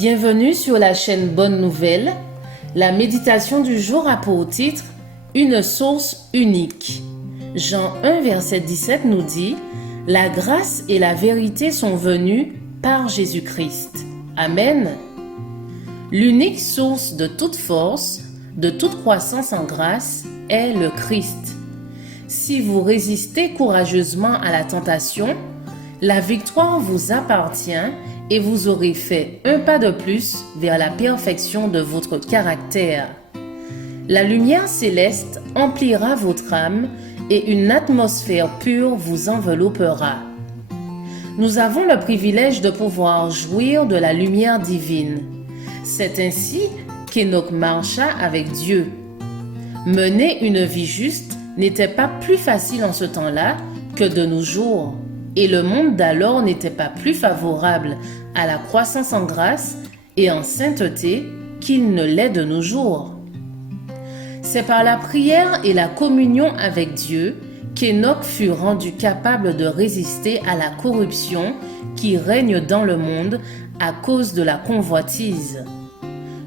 Bienvenue sur la chaîne Bonne Nouvelle. La méditation du jour a pour titre « Une source unique ». Jean 1, verset 17 nous dit « La grâce et la vérité sont venues par Jésus-Christ. Amen. » L'unique source de toute force, de toute croissance en grâce est le Christ. Si vous résistez courageusement à la tentation, la victoire vous appartient et vous aurez fait un pas de plus vers la perfection de votre caractère. La lumière céleste emplira votre âme et une atmosphère pure vous enveloppera. Nous avons le privilège de pouvoir jouir de la lumière divine. C'est ainsi qu'Enoch marcha avec Dieu. Mener une vie juste n'était pas plus facile en ce temps-là que de nos jours, et le monde d'alors n'était pas plus favorable à la croissance en grâce et en sainteté qu'il ne l'est de nos jours. C'est par la prière et la communion avec Dieu qu'Enoch fut rendu capable de résister à la corruption qui règne dans le monde à cause de la convoitise.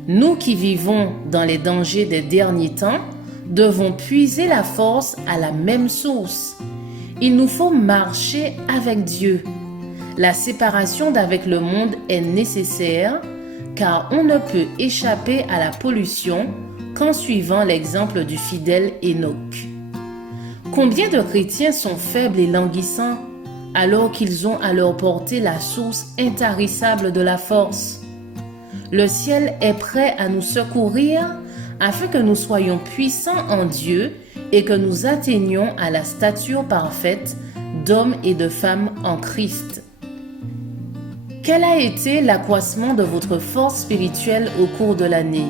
Nous qui vivons dans les dangers des derniers temps, devons puiser la force à la même source. Il nous faut marcher avec Dieu. La séparation d'avec le monde est nécessaire car on ne peut échapper à la pollution qu'en suivant l'exemple du fidèle Enoch. Combien de chrétiens sont faibles et languissants alors qu'ils ont à leur portée la source intarissable de la force? Le ciel est prêt à nous secourir afin que nous soyons puissants en Dieu et que nous atteignions à la stature parfaite d'hommes et de femmes en Christ. Quel a été l'accroissement de votre force spirituelle au cours de l'année?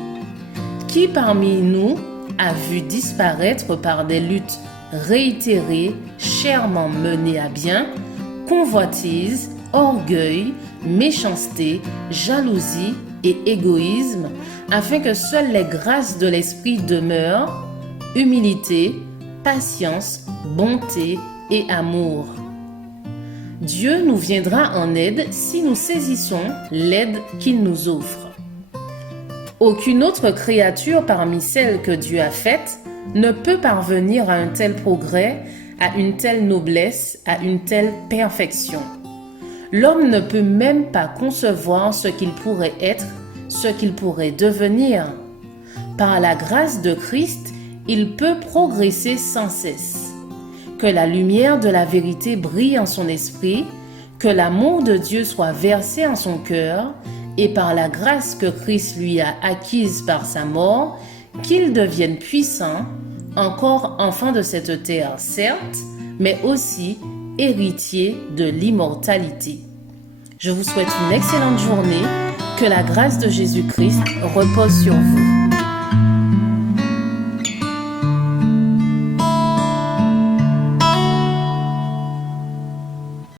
Qui parmi nous a vu disparaître par des luttes réitérées, chèrement menées à bien, convoitise, orgueil, méchanceté, jalousie et égoïsme, afin que seules les grâces de l'esprit demeurent, humilité, patience, bonté et amour. Dieu nous viendra en aide si nous saisissons l'aide qu'il nous offre. Aucune autre créature parmi celles que Dieu a faites ne peut parvenir à un tel progrès, à une telle noblesse, à une telle perfection. L'homme ne peut même pas concevoir ce qu'il pourrait être, ce qu'il pourrait devenir. Par la grâce de Christ, il peut progresser sans cesse. Que la lumière de la vérité brille en son esprit, que l'amour de Dieu soit versé en son cœur, et par la grâce que Christ lui a acquise par sa mort, qu'il devienne puissant, encore enfant de cette terre, certes, mais aussi héritier de l'immortalité. Je vous souhaite une excellente journée, que la grâce de Jésus-Christ repose sur vous.